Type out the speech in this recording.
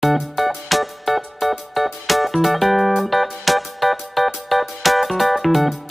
thank you